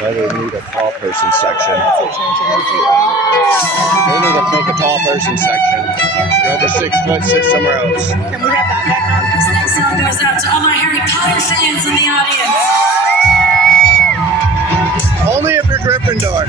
Why do they need a tall person section? They need to make a tall person section. You're over 6 foot, sit somewhere else. Can we have that back on? This next song goes out to all my Harry Potter fans in the audience. Only if you're Gryffindor.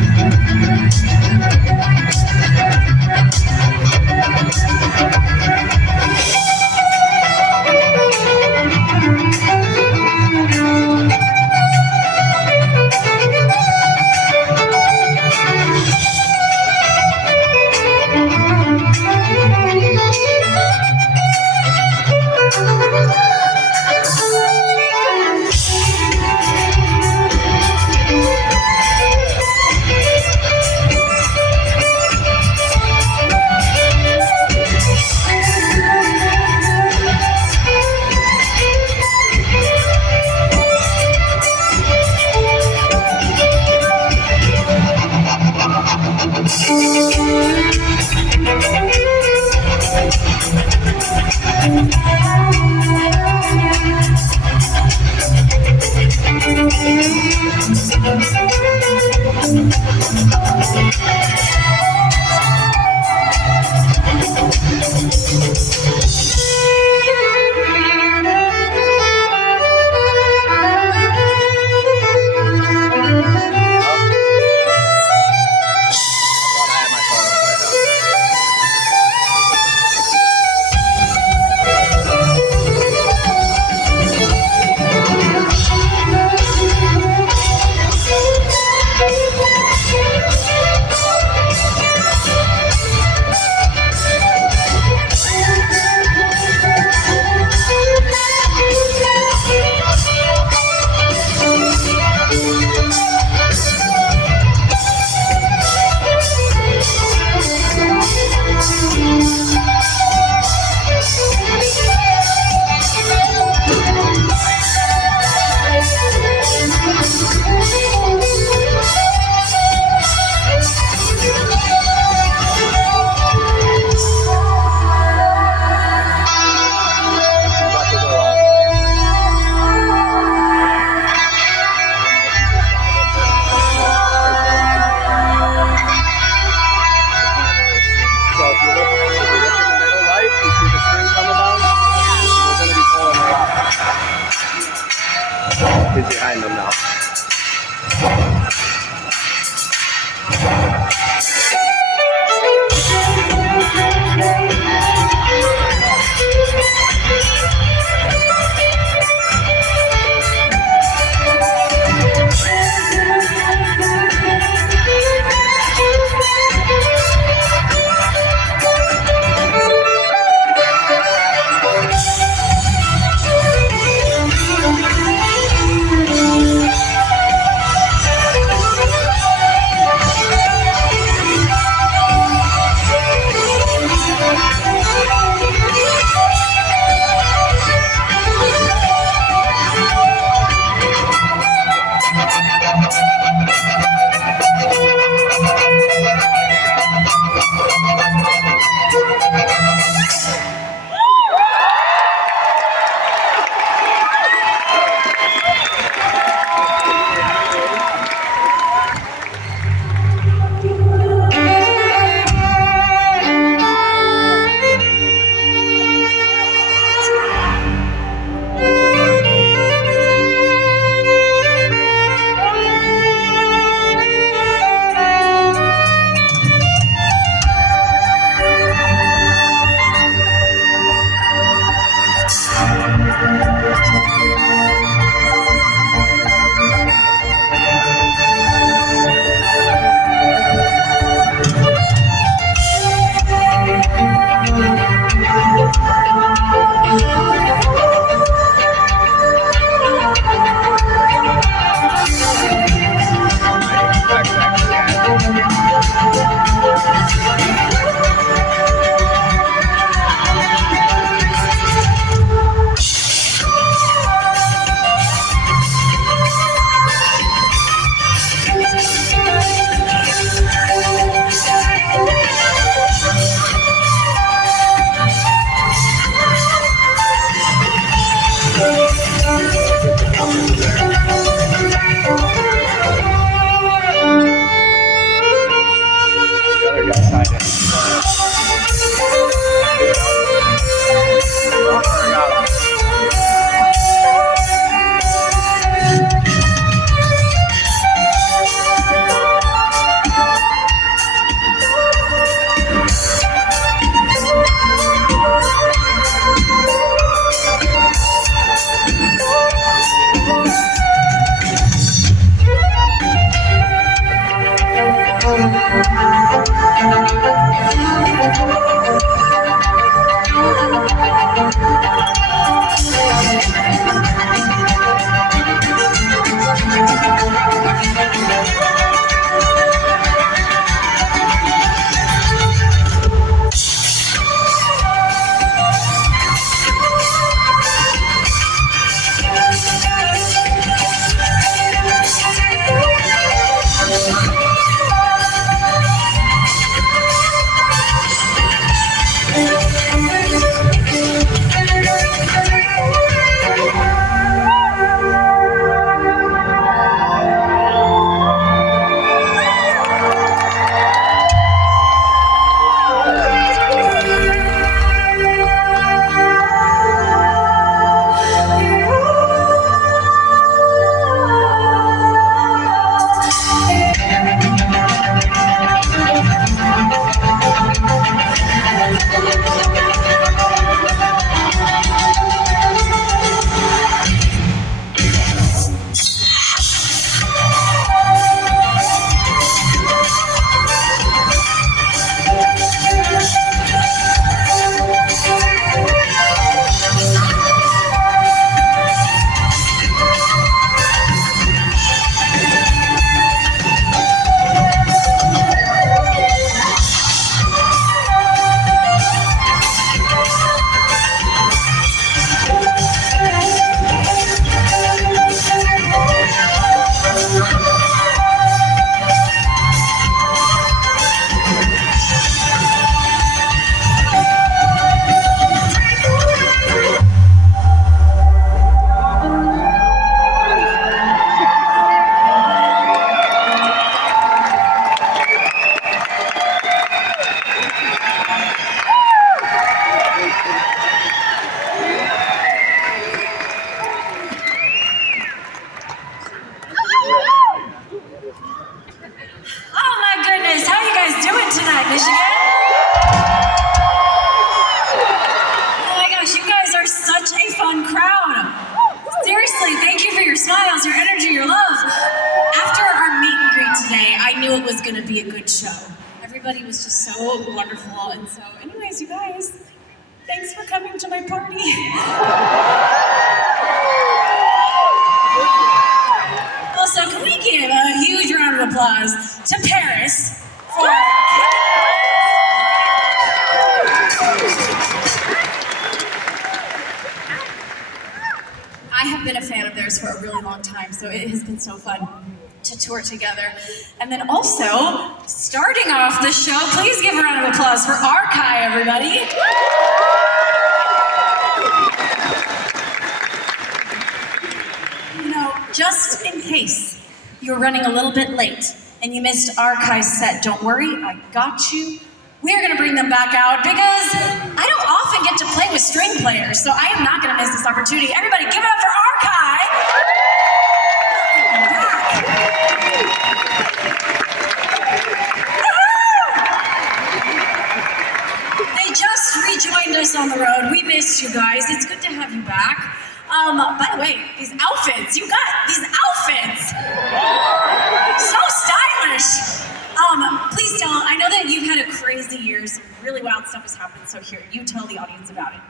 He's behind them now. smiles, your energy, your love. After our meet and greet today, I knew it was going to be a good show. Everybody was just so wonderful. And so, anyways, you guys, thanks for coming to my party. Also, can we give a huge round of applause to Paris for I have been a fan of theirs for a really long time, so it has been so fun to tour together. And then also, starting off the show, please give a round of applause for Arkai, everybody. You know, just in case you're running a little bit late and you missed Arkai's set, don't worry, I got you. We're gonna bring them back out because I don't often get to play with string players, so I am not gonna miss this opportunity. Everybody give it up for Arkai! They just rejoined us on the road. We missed you guys. It's good to have you back. By the way, these outfits, you got these outfits! So stylish! Please tell, I know that you've had a crazy year, some really wild stuff has happened, so here, you tell the audience about it.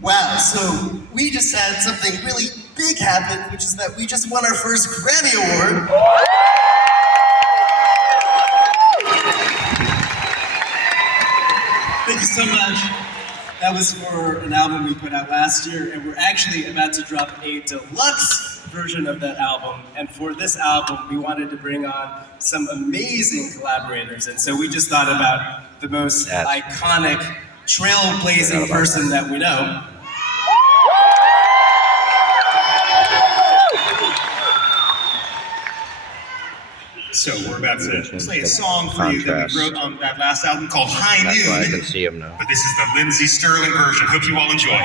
Wow, so we just had something really big happen, which is that we just won our first Grammy Award. Thank you so much. That was for an album we put out last year, and we're actually about to drop a deluxe version of that album. And for this album, we wanted to bring on some amazing collaborators. And so we just thought about the most iconic, trailblazing person that we know. So we're about to play a song for you that we wrote on that last album called High Noon. That's why I can see him now. But this is the Lindsay Stirling version. Hope you all enjoy.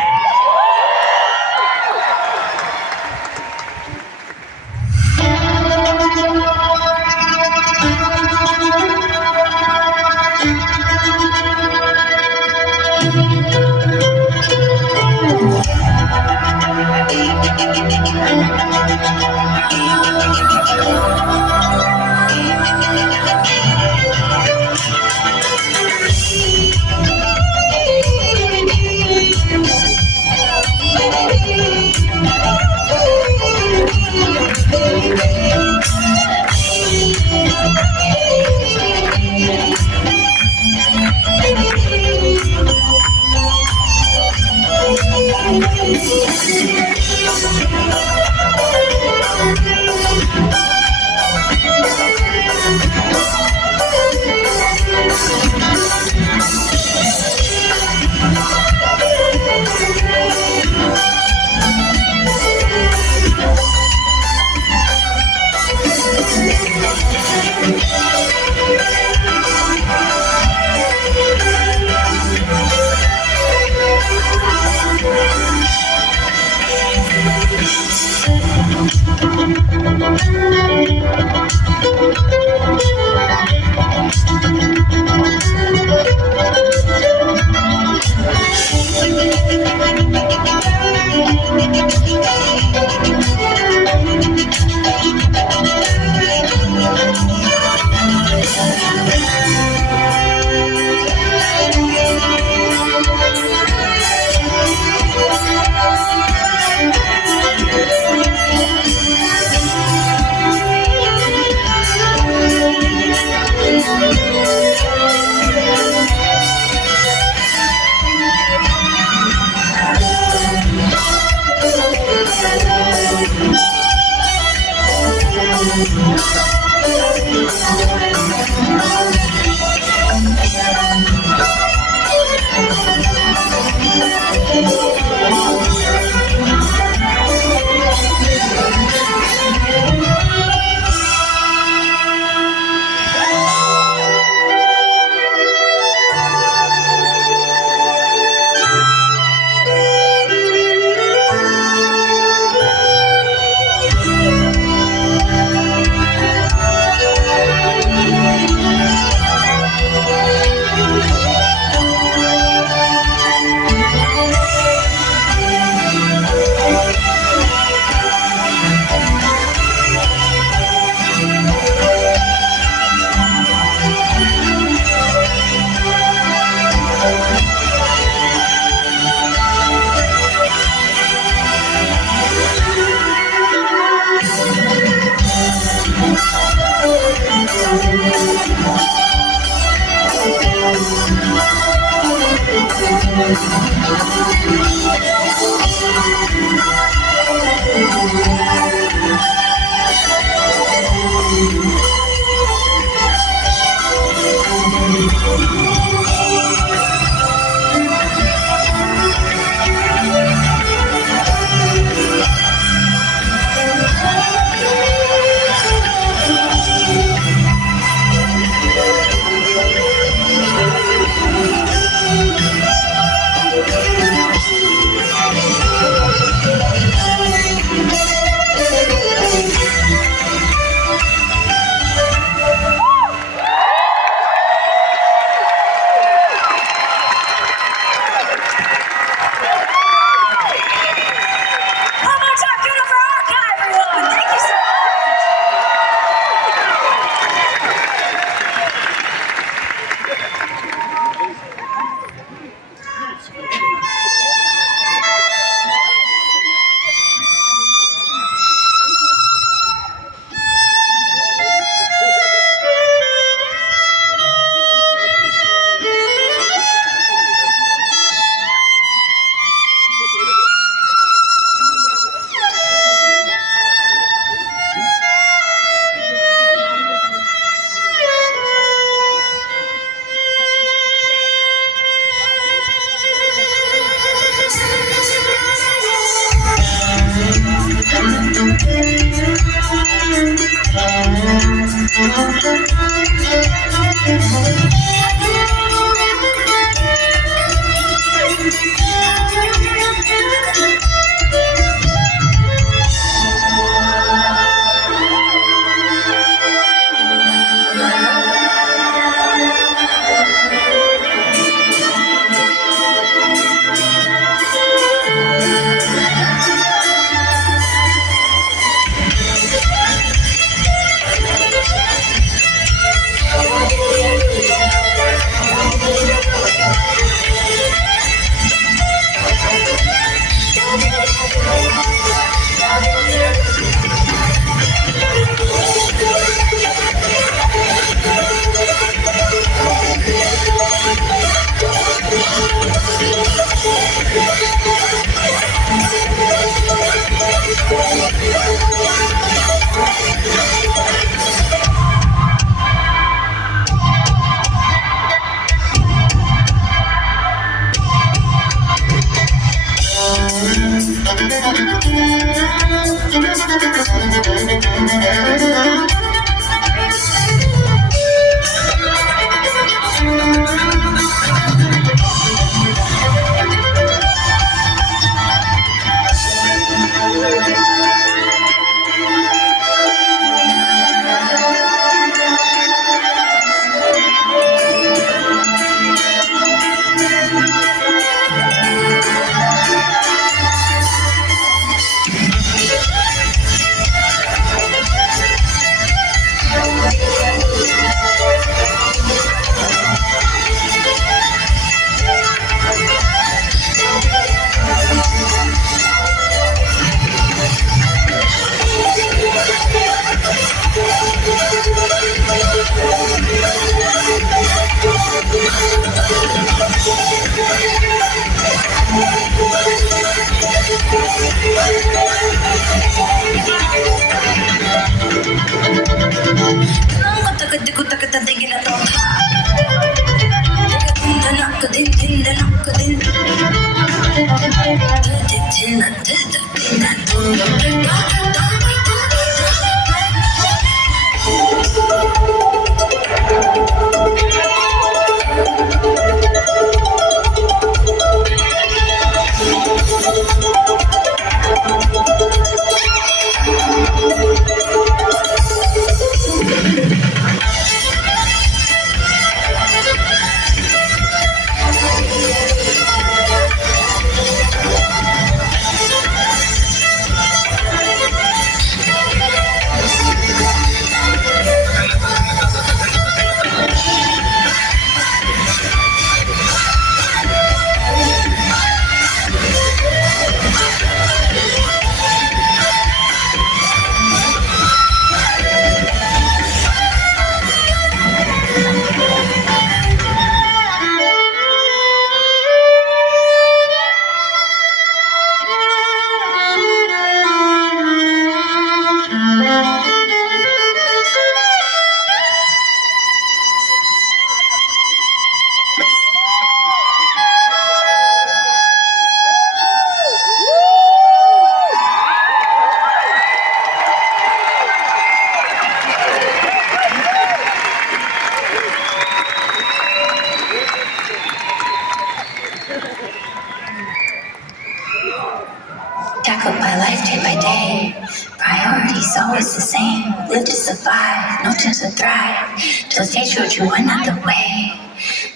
Tackle my life day by day. Priorities always the same. Live to survive, no chance to thrive. Till fate showed you another way.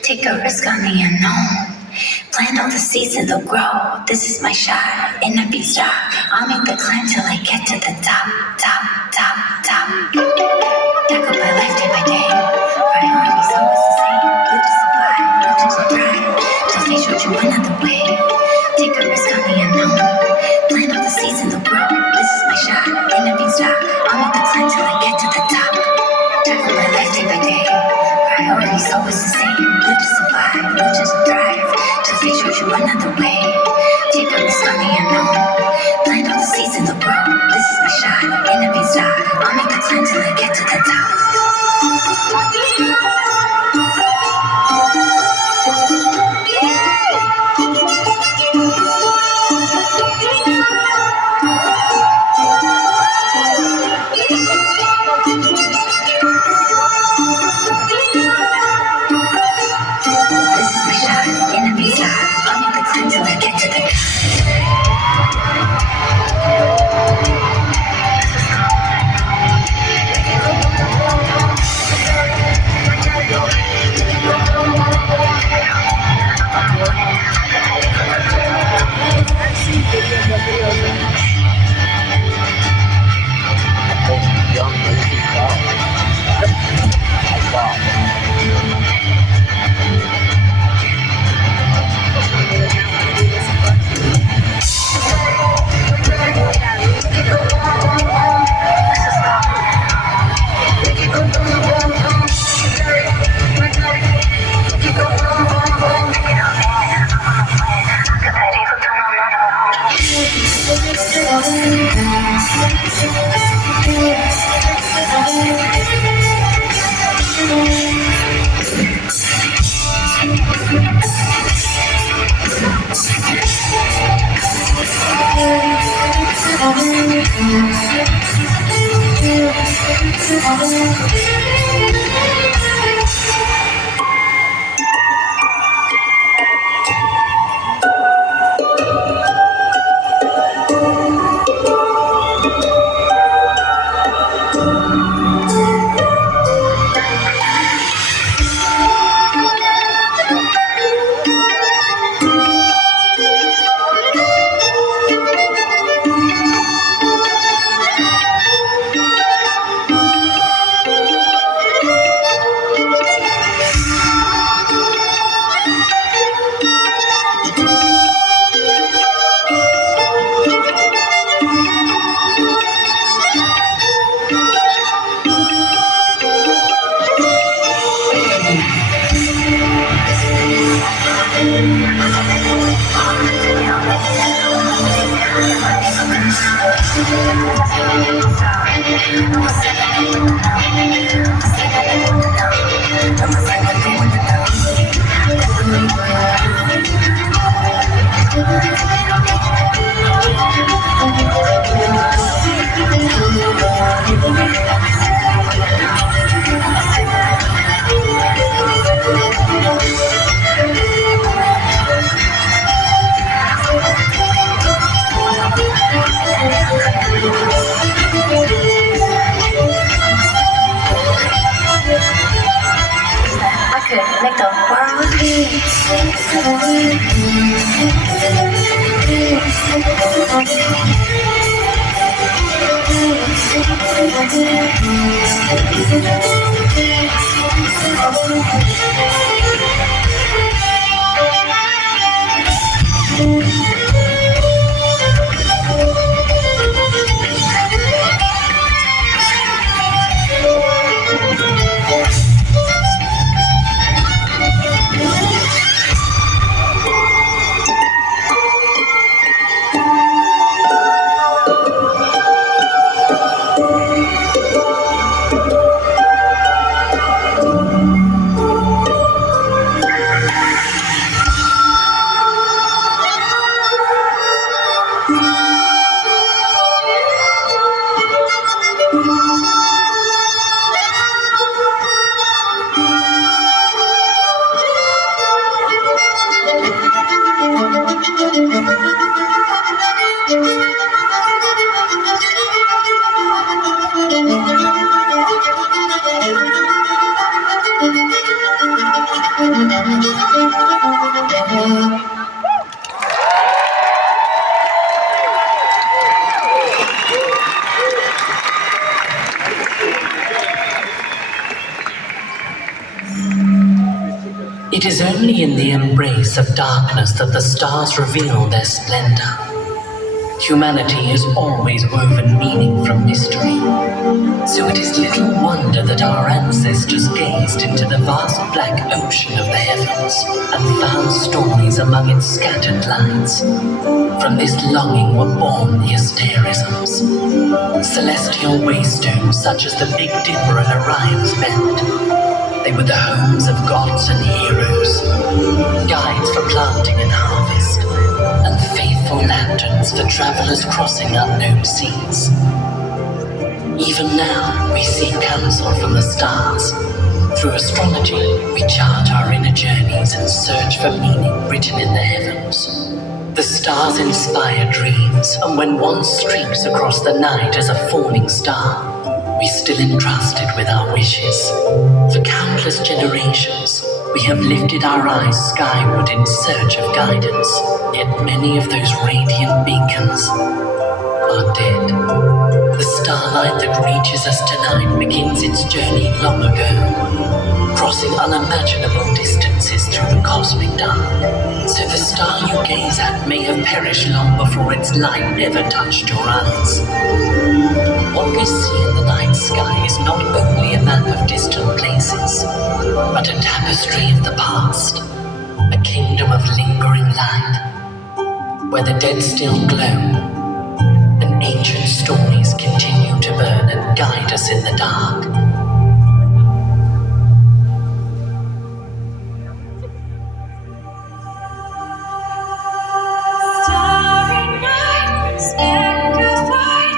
Take a risk on the unknown. Plant all the seeds and they'll grow. This is my shot, and I be stop. I'll make the climb till I get to the top, top, top, top. Tackle my life day by day. Priorities always the same. Live to survive, no chance to thrive. Till fate showed you another way. Take a risk on the unknown. Plant all the seeds and they'll grow. This is my shot, and I be stop. I'll make the climb till I get to the top. Tackle my life day by day. Priorities always the same. Live to survive, no chance to thrive. Till fate shows you another way. Take a risk on the unknown. Plant all the seeds and they'll grow. This is my shot, and I be stop. I'll make the climb till I get to the top. I could make the world It is only in the embrace of darkness that the stars reveal their splendor. Humanity has always woven meaning from mystery. So it is little wonder that our ancestors gazed into the vast black ocean of the heavens and found stories among its scattered lines. From this longing were born the asterisms, celestial waystones such as the Big Dipper and Orion's Bend. They were the homes of gods and heroes, guides for planting and harvest, and faithful lanterns for travelers crossing unknown seas. Even now, we seek counsel from the stars. Through astrology, we chart our inner journeys and search for meaning written in the heavens. The stars inspire dreams, and when one streaks across the night as a falling star, we still entrusted with our wishes. For countless generations, we have lifted our eyes skyward in search of guidance, yet many of those radiant beacons are dead. The starlight that reaches us tonight begins its journey long ago, crossing unimaginable distances through the cosmic dark. So the star you gaze at may have perished long before its light ever touched your eyes. What we see in the night sky is not only a map of distant places, but a tapestry of the past, a kingdom of lingering light, where the dead still glow, and ancient stories continue to burn and guide us in the dark. Starry night, speck of light.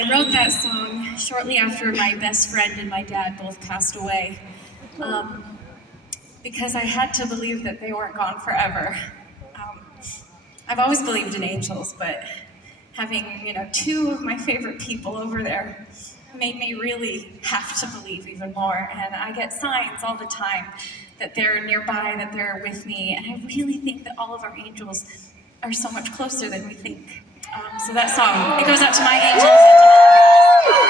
I wrote that song shortly after my best friend and my dad both passed away, because I had to believe that they weren't gone forever. I've always believed in angels, but having, two of my favorite people over there made me really have to believe even more. And I get signs all the time that they're nearby, that they're with me, and I really think that all of our angels are so much closer than we think. So that song, it goes out to my angels and to all of you.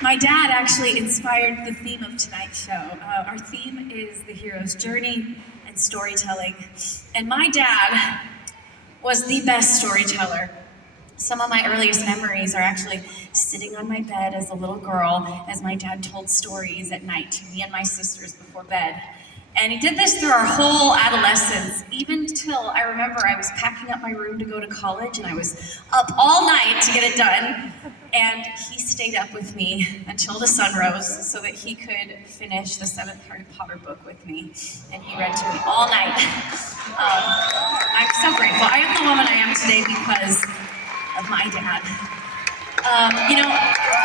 My dad actually inspired the theme of tonight's show. Our theme is the hero's journey and storytelling. And my dad was the best storyteller. Some of my earliest memories are actually sitting on my bed as a little girl as my dad told stories at night to me and my sisters before bed. And he did this through our whole adolescence, even till I remember I was packing up my room to go to college and I was up all night to get it done. And he stayed up with me until the sun rose so that he could finish the 7th Harry Potter book with me. And he read to me all night. I'm so grateful. I am the woman I am today because of my dad.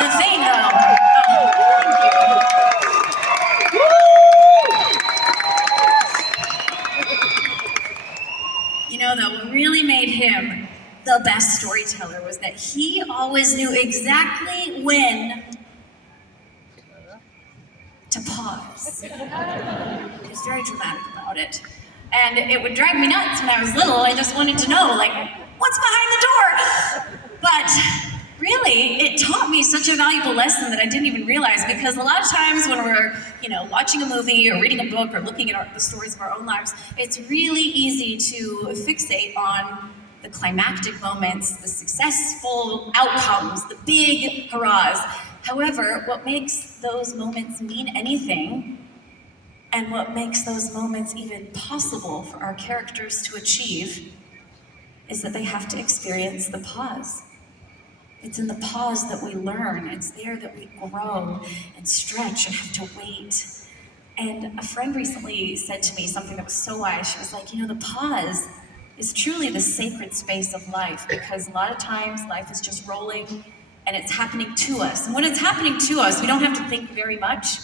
The thing though, what really made him the best storyteller was that he always knew exactly when to pause. He was very dramatic about it. And it would drive me nuts when I was little. I just wanted to know, what's behind the door? But really, it taught me such a valuable lesson that I didn't even realize, because a lot of times when we're, watching a movie or reading a book or looking at the stories of our own lives, it's really easy to fixate on the climactic moments, the successful outcomes, the big hurrahs. However, what makes those moments mean anything, and what makes those moments even possible for our characters to achieve, is that they have to experience the pause. It's in the pause that we learn. It's there that we grow and stretch and have to wait. And a friend recently said to me something that was so wise. She was like, the pause is truly the sacred space of life, because a lot of times life is just rolling and it's happening to us. And when it's happening to us, we don't have to think very much.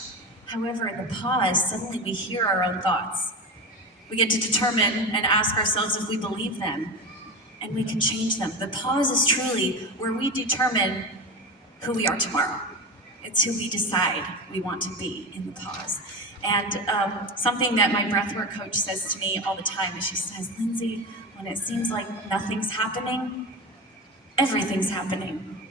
However, in the pause, suddenly we hear our own thoughts. We get to determine and ask ourselves if we believe them, and we can change them. The pause is truly where we determine who we are tomorrow. It's who we decide we want to be in the pause. And something that my breathwork coach says to me all the time is, she says, Lindsay, when it seems like nothing's happening, everything's happening.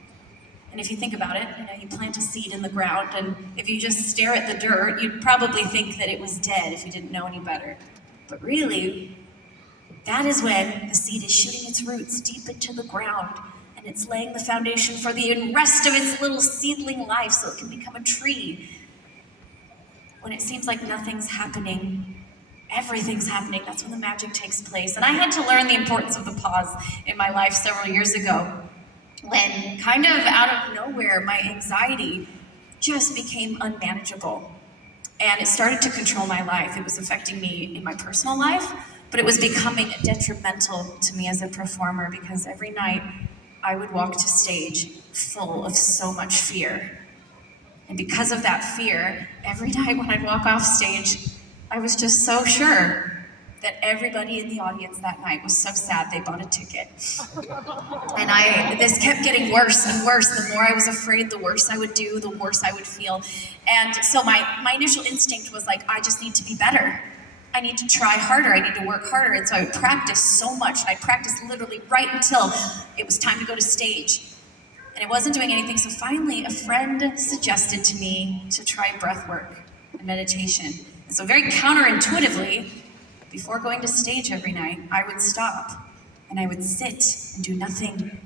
And if you think about it, you plant a seed in the ground, and if you just stare at the dirt, you'd probably think that it was dead if you didn't know any better. But really, that is when the seed is shooting its roots deep into the ground, and it's laying the foundation for the rest of its little seedling life so it can become a tree. When it seems like nothing's happening, everything's happening. That's when the magic takes place. And I had to learn the importance of the pause in my life several years ago, when kind of out of nowhere, my anxiety just became unmanageable. And it started to control my life. It was affecting me in my personal life, but it was becoming detrimental to me as a performer, because every night I would walk to stage full of so much fear. And because of that fear, every night when I'd walk off stage, I was just so sure that everybody in the audience that night was so sad they bought a ticket. And this kept getting worse and worse. The more I was afraid, the worse I would do, the worse I would feel. And so my initial instinct was like, I just need to be better. I need to try harder, I need to work harder. And so I would practice so much, and I practiced literally right until it was time to go to stage. And it wasn't doing anything, so finally a friend suggested to me to try breath work and meditation. And so very counterintuitively, before going to stage every night, I would stop and I would sit and do nothing,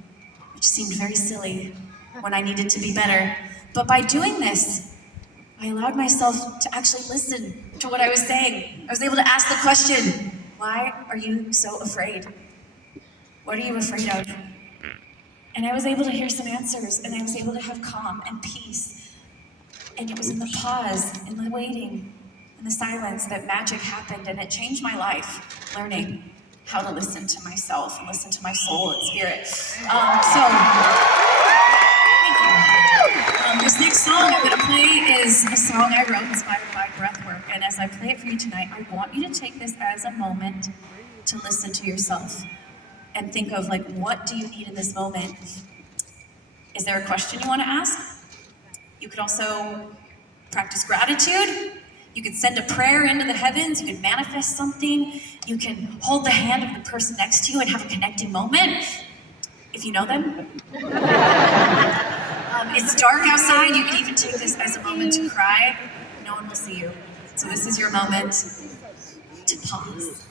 which seemed very silly when I needed to be better. But by doing this, I allowed myself to actually listen to what I was saying. I was able to ask the question, why are you so afraid? What are you afraid of? And I was able to hear some answers, and I was able to have calm and peace. And it was in the pause, in the waiting, in the silence that magic happened, and it changed my life, learning how to listen to myself and listen to my soul and spirit. This next song I'm going to play is a song I wrote inspired by breathwork. And as I play it for you tonight, I want you to take this as a moment to listen to yourself and think of like, what do you need in this moment? Is there a question you want to ask? You could also practice gratitude. You could send a prayer into the heavens. You could manifest something. You can hold the hand of the person next to you and have a connecting moment, if you know them. It's dark outside. You can even take this as a moment to cry. No one will see you. So this is your moment to pause.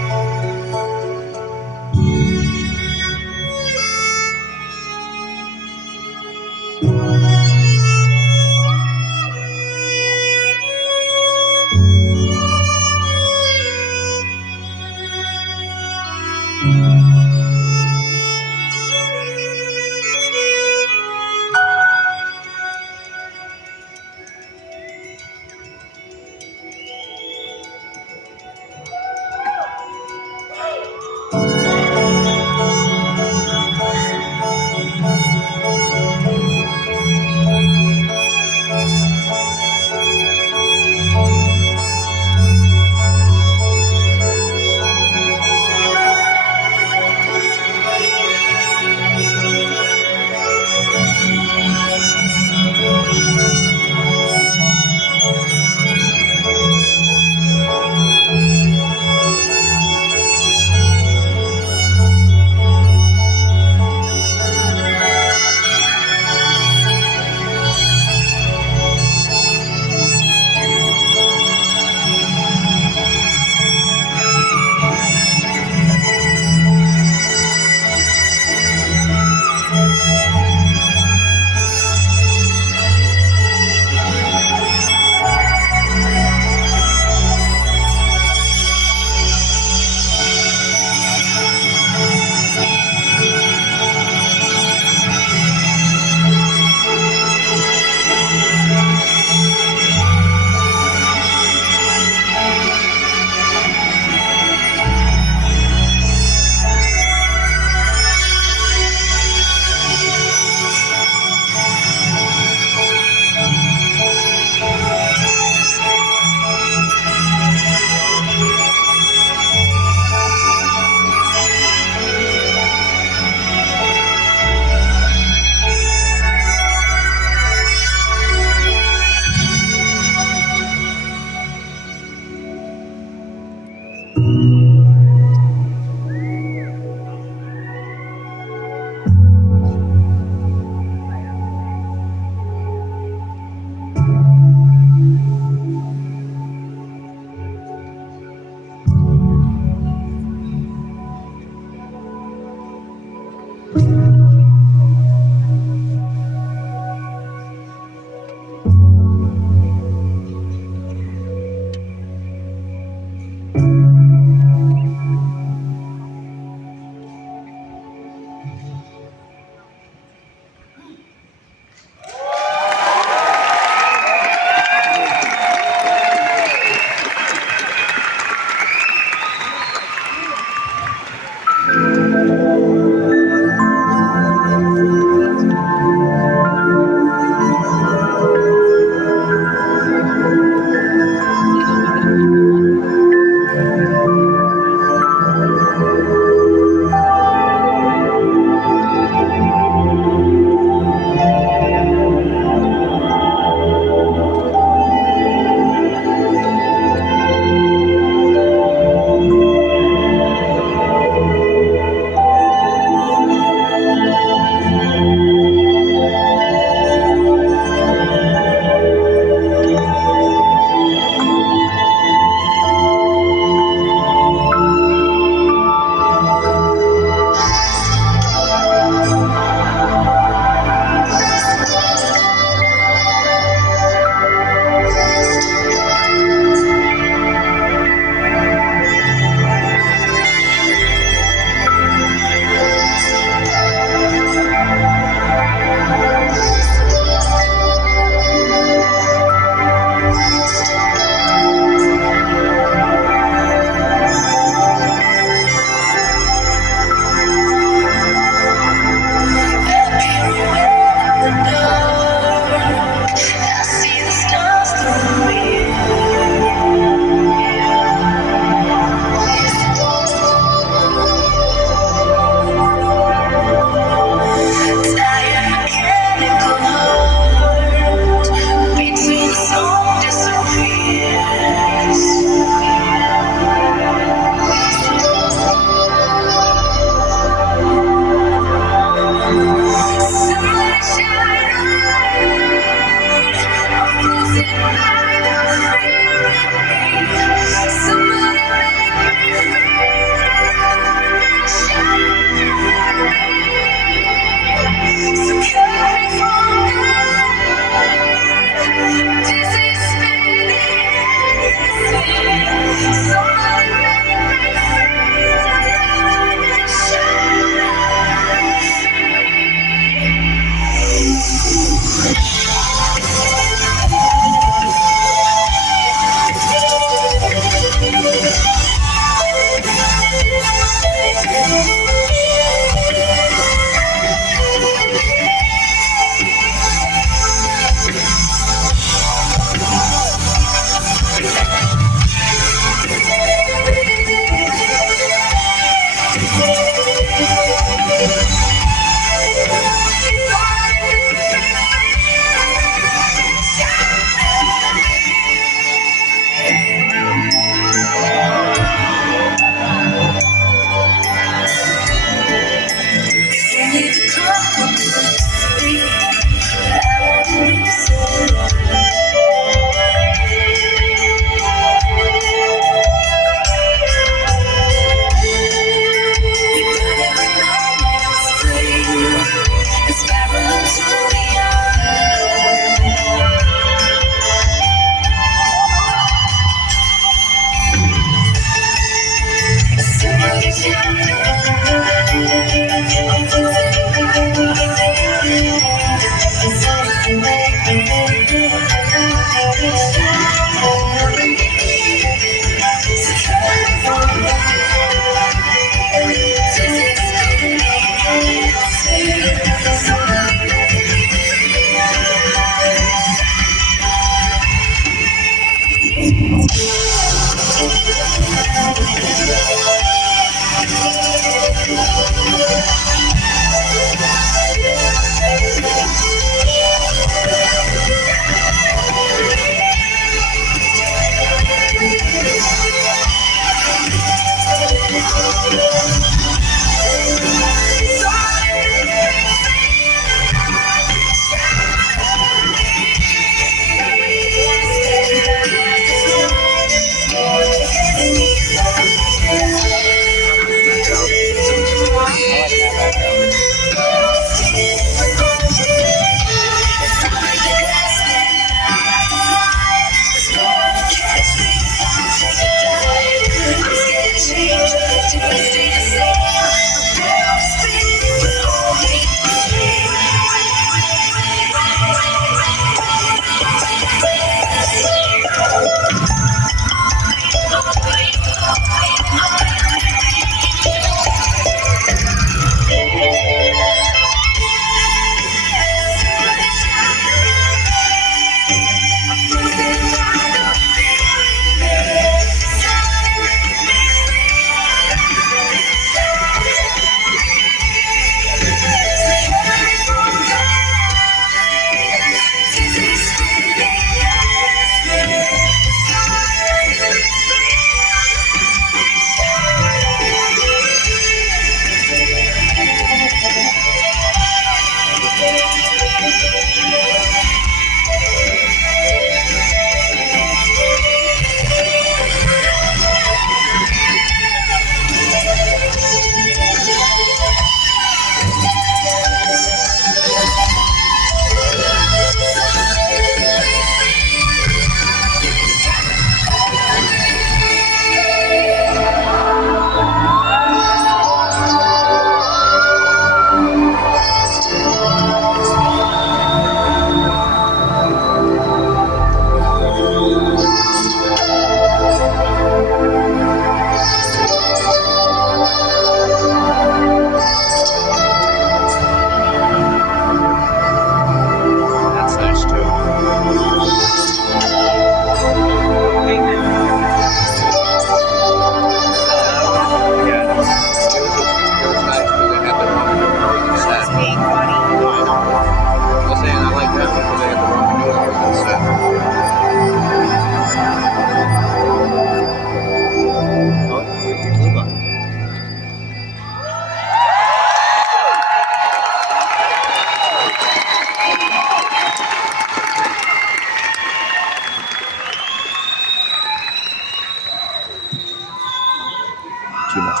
Too much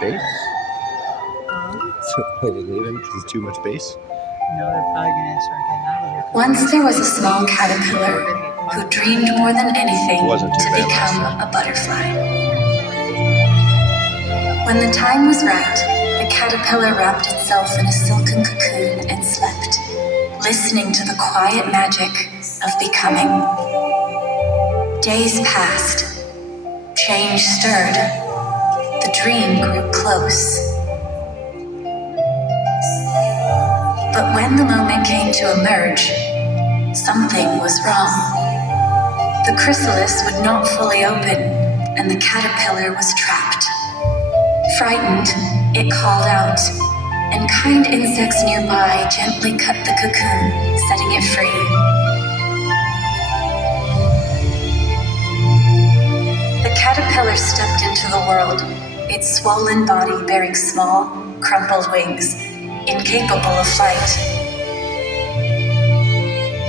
bass? Are they leaving because it's too much bass? No, they're probably gonna start getting out of here. Once there was a small caterpillar who dreamed more than anything Wasn't too to bad become last a butterfly. When the time was right, the caterpillar wrapped itself in a silken cocoon and slept, listening to the quiet magic of becoming. Days passed. Change stirred. The dream grew close. But when the moment came to emerge, something was wrong. The chrysalis would not fully open, and the caterpillar was trapped. Frightened, it called out, and kind insects nearby gently cut the cocoon, setting it free. The caterpillar stepped into the world, its swollen body bearing small, crumpled wings, incapable of flight.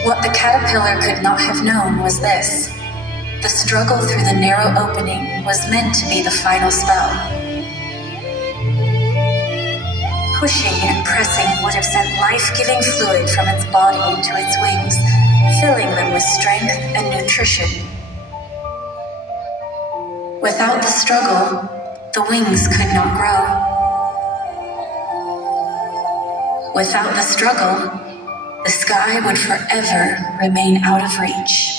What the caterpillar could not have known was this: the struggle through the narrow opening was meant to be the final spell. Pushing and pressing would have sent life-giving fluid from its body into its wings, filling them with strength and nutrition. Without the struggle, the wings could not grow. Without the struggle, the sky would forever remain out of reach.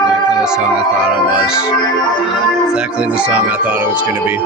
Exactly the song I thought it was. Exactly the song I thought it was going to be.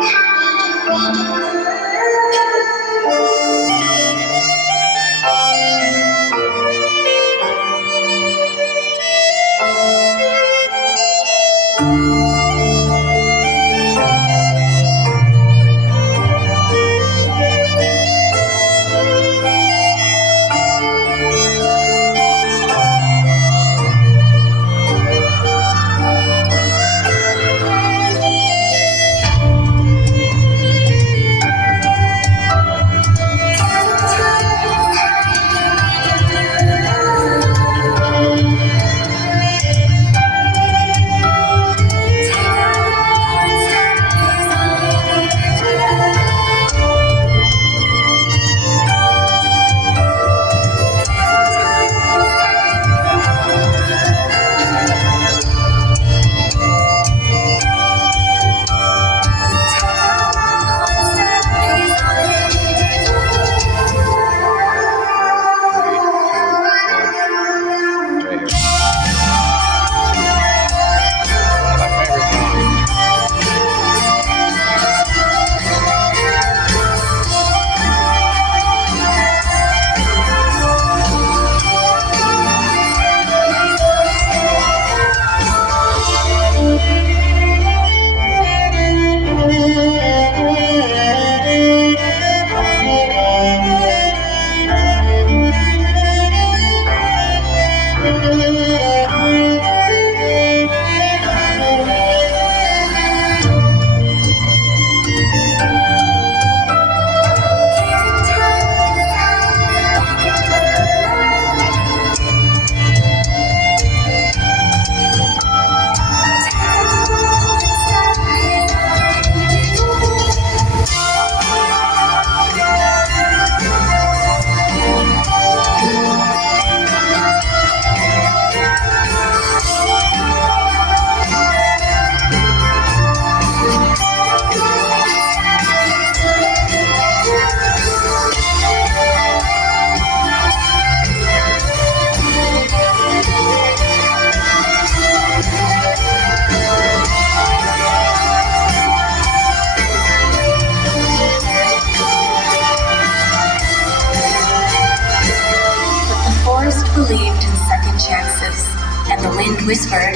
Believed in second chances, and the wind whispered,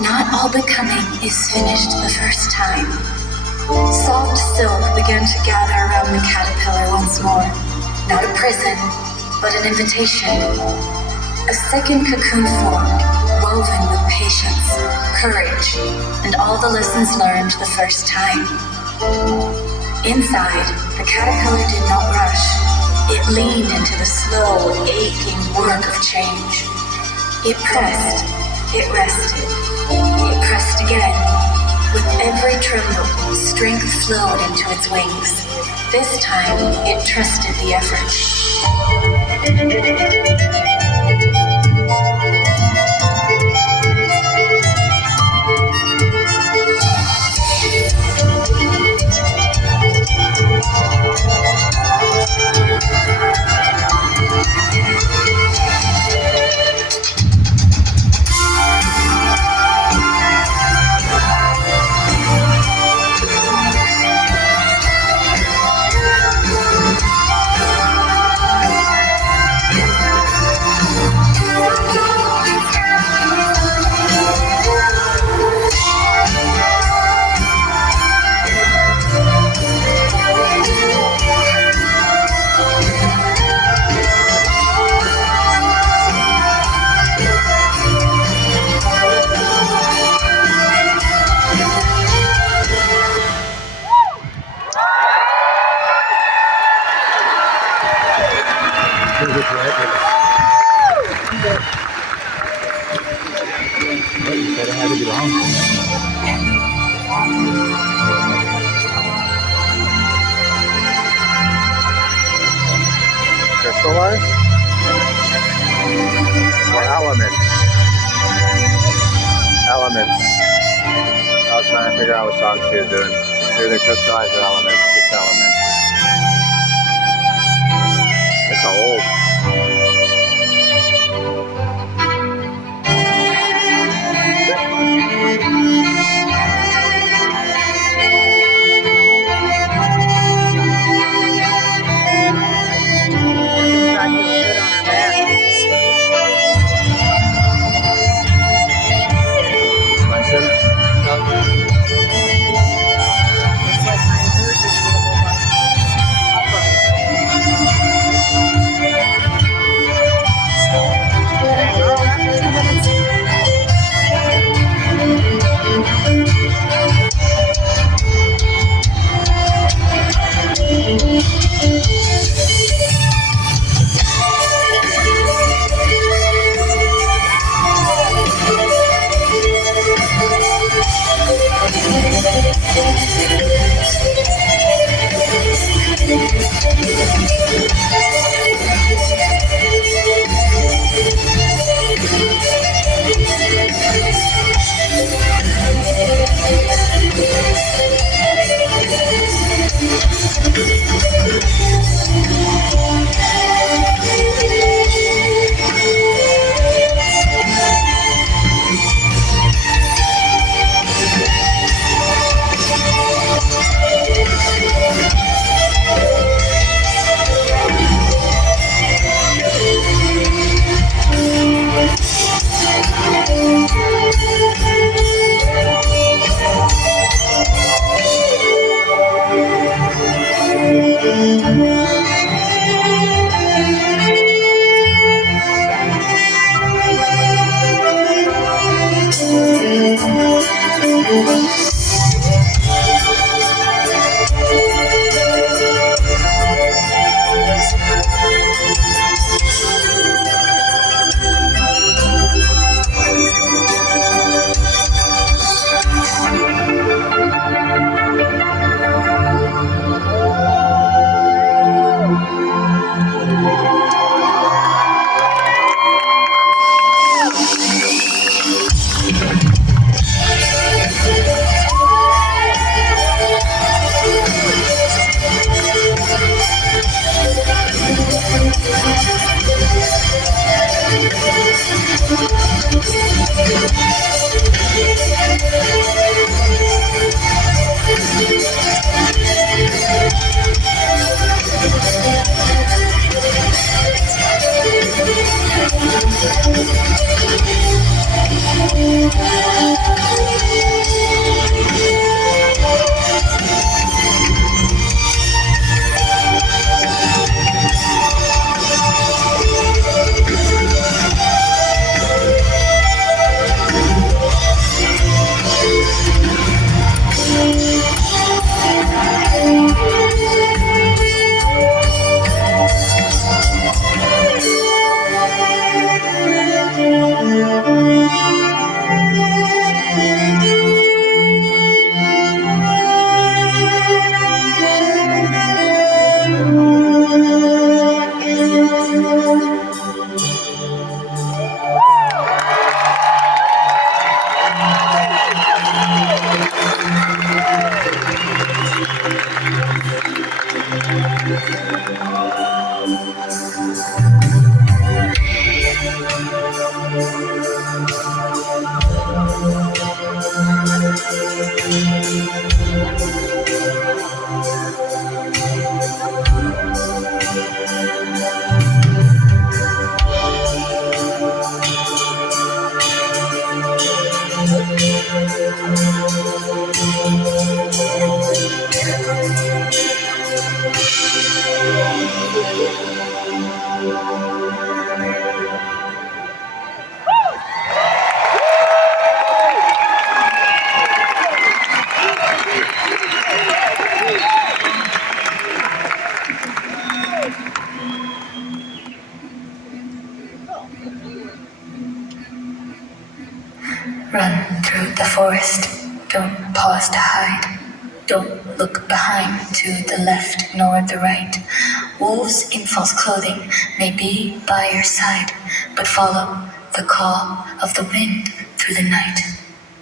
"Not all becoming is finished the first time." Soft silk began to gather around the caterpillar once more. Not a prison, but an invitation. A second cocoon formed, woven with patience, courage, and all the lessons learned the first time. Inside, the caterpillar did not rush. It leaned into the slow, aching work of change. It pressed, it rested, it pressed again. With every tremble, strength flowed into its wings. This time, it trusted the effort. Crystallized? Or elements? Elements. I was trying to figure out what song she was doing. Either crystallized or elements. Just elements. It's old. Run through the forest. Don't pause to hide. Don't look behind to the left nor the right. Wolves in false clothing may be by your side, but follow the call of the wind through the night.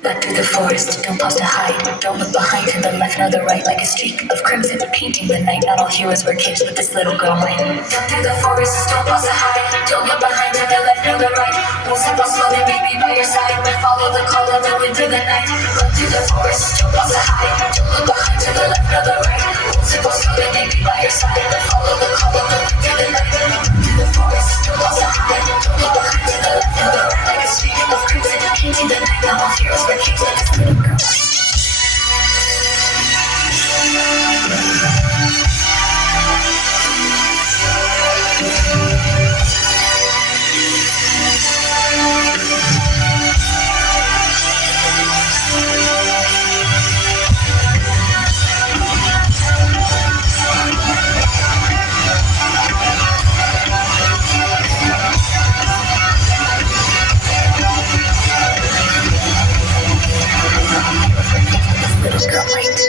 Run through the forest, don't pause to hide. Don't look behind to the left nor the right, like a streak of crimson painting the night. Not all heroes were kids, but this little girl might. Run through the forest, don't pause to hide. Don't look behind to the left nor the right. Wolves in false clothing may be by your side, but follow the call of the wind through the night. Run through the forest, don't pause to hide. Don't look behind to the left nor the right. Wolves in false clothing may be by your side, but follow the call of the wind through the night. Run through the forest, don't pause to hide. Don't look behind to the left nor the right, like a streak of crimson painting the night. Not all heroes were kids, but this little girl. Little girl might.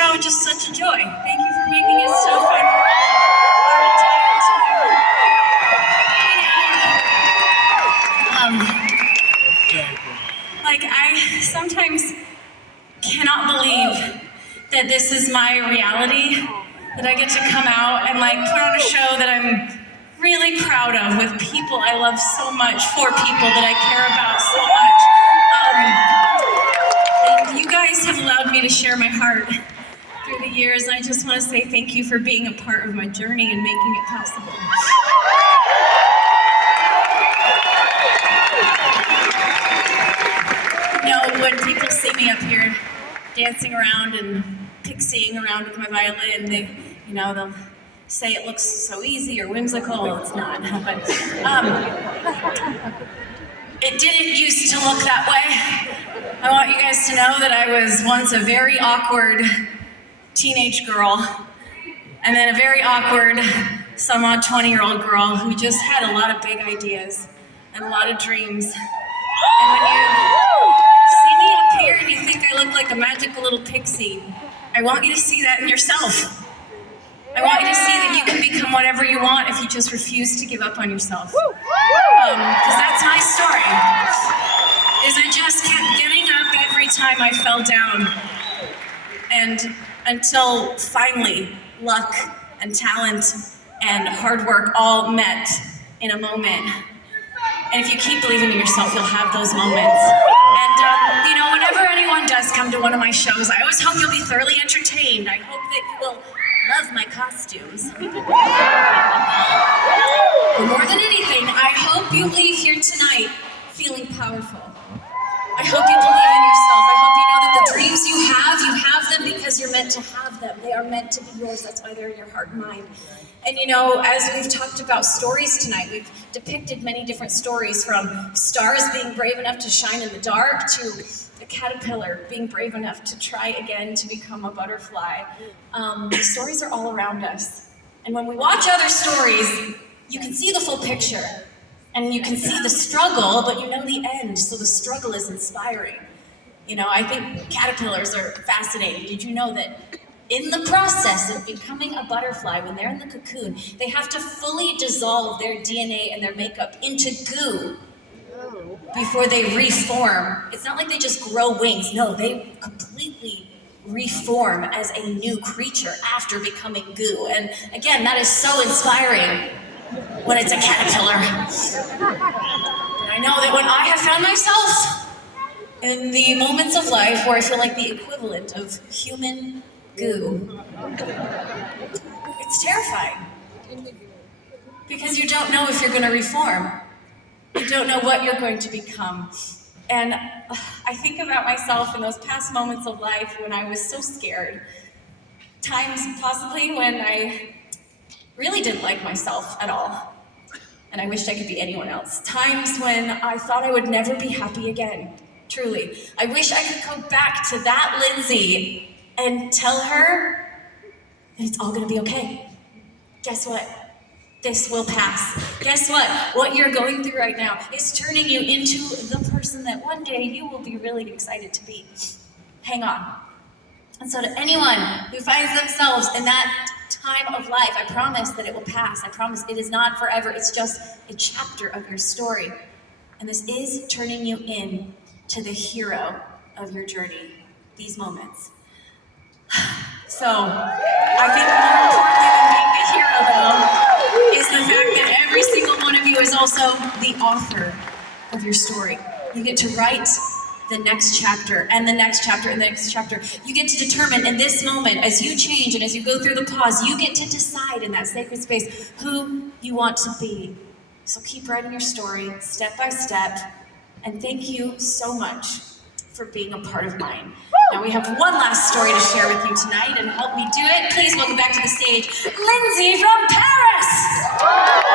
show just such a joy. Thank you for making it so fun for our entire team. Like, I sometimes cannot believe that this is my reality, that I get to come out and like put on a show that I'm really proud of with people I love so much, for people that I care about so much. And you guys have allowed me to share my heart through the years, and I just want to say thank you for being a part of my journey and making it possible. You know, when people see me up here dancing around and pixieing around with my violin, they'll say it looks so easy or whimsical. Well, it's not, but it didn't used to look that way. I want you guys to know that I was once a very awkward teenage girl, and then a very awkward, somewhat 20-year-old girl who just had a lot of big ideas and a lot of dreams. And when you see me up here and you think I look like a magical little pixie, I want you to see that in yourself. I want you to see that you can become whatever you want if you just refuse to give up on yourself. Because that's my story, is I just kept getting up every time I fell down. And until finally, luck and talent and hard work all met in a moment. And if you keep believing in yourself, you'll have those moments. And whenever anyone does come to one of my shows, I always hope you'll be thoroughly entertained. I hope that you will love my costumes. But more than anything, I hope you leave here tonight feeling powerful. I hope you believe in yourself. I hope you know that the dreams you have them because you're meant meant to have them. They are meant to be yours. That's why they're in your heart and mind. And you know, as we've talked about stories tonight, we've depicted many different stories, from stars being brave enough to shine in the dark to a caterpillar being brave enough to try again to become a butterfly. The stories are all around us. And when we watch other stories, you can see the full picture. And you can see the struggle, but you know the end, so the struggle is inspiring. You know, I think caterpillars are fascinating. Did you know that in the process of becoming a butterfly, when they're in the cocoon, they have to fully dissolve their DNA and their makeup into goo before they reform? It's not like they just grow wings. No, they completely reform as a new creature after becoming goo. And again, that is so inspiring when it's a caterpillar. And I know that when I have found myself in the moments of life where I feel like the equivalent of human goo, it's terrifying. Because you don't know if you're going to reform. You don't know what you're going to become. And I think about myself in those past moments of life when I was so scared. Times possibly when I really didn't like myself at all. And I wished I could be anyone else. Times when I thought I would never be happy again. Truly. I wish I could go back to that Lindsay and tell her that it's all gonna be okay. Guess what? This will pass. Guess what? What you're going through right now is turning you into the person that one day you will be really excited to be. Hang on. And so to anyone who finds themselves in that time of life, I promise that it will pass. I promise it is not forever. It's just a chapter of your story. And this is turning you in to the hero of your journey, these moments. So I think more importantly than being a hero, though, is the fact that every single one of you is also the author of your story. You get to write the next chapter and the next chapter and the next chapter. You get to determine in this moment, as you change and as you go through the pause, you get to decide in that sacred space who you want to be. So keep writing your story step by step. And thank you so much for being a part of mine. Now we have one last story to share with you tonight, and help me do it. Please welcome back to the stage, Lindsay from Paris!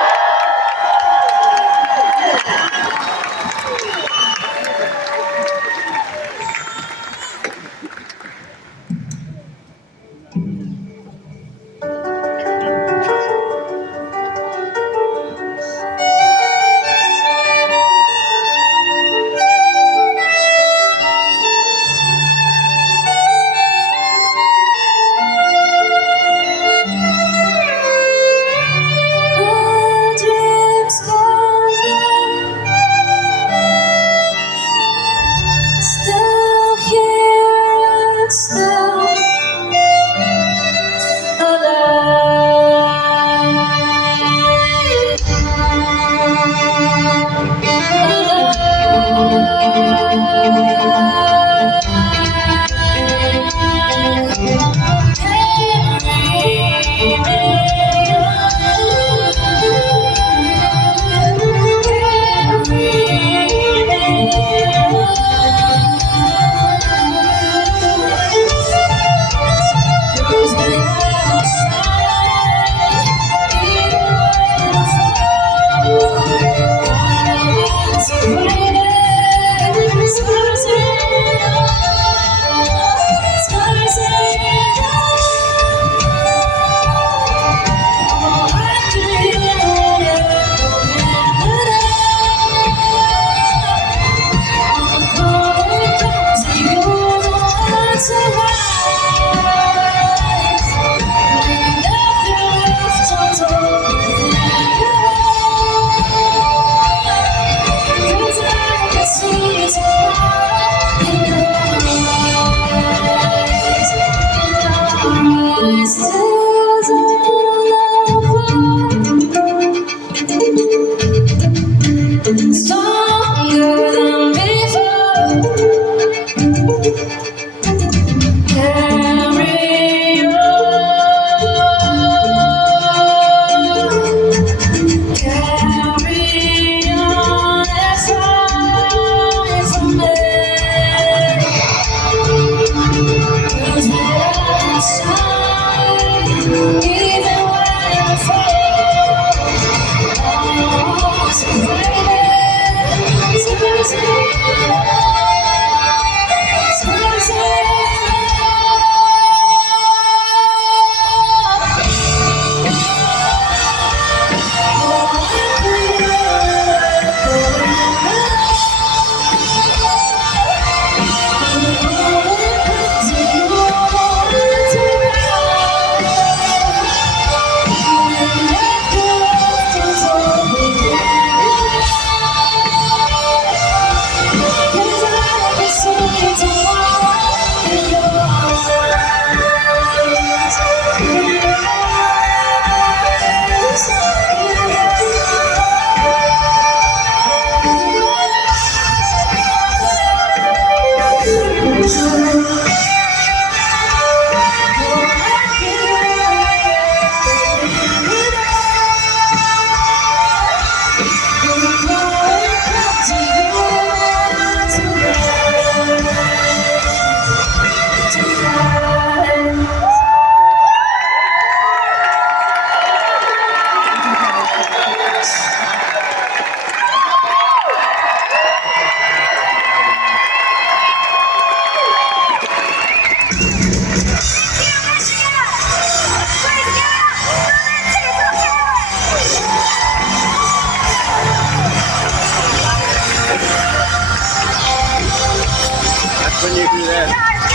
through there.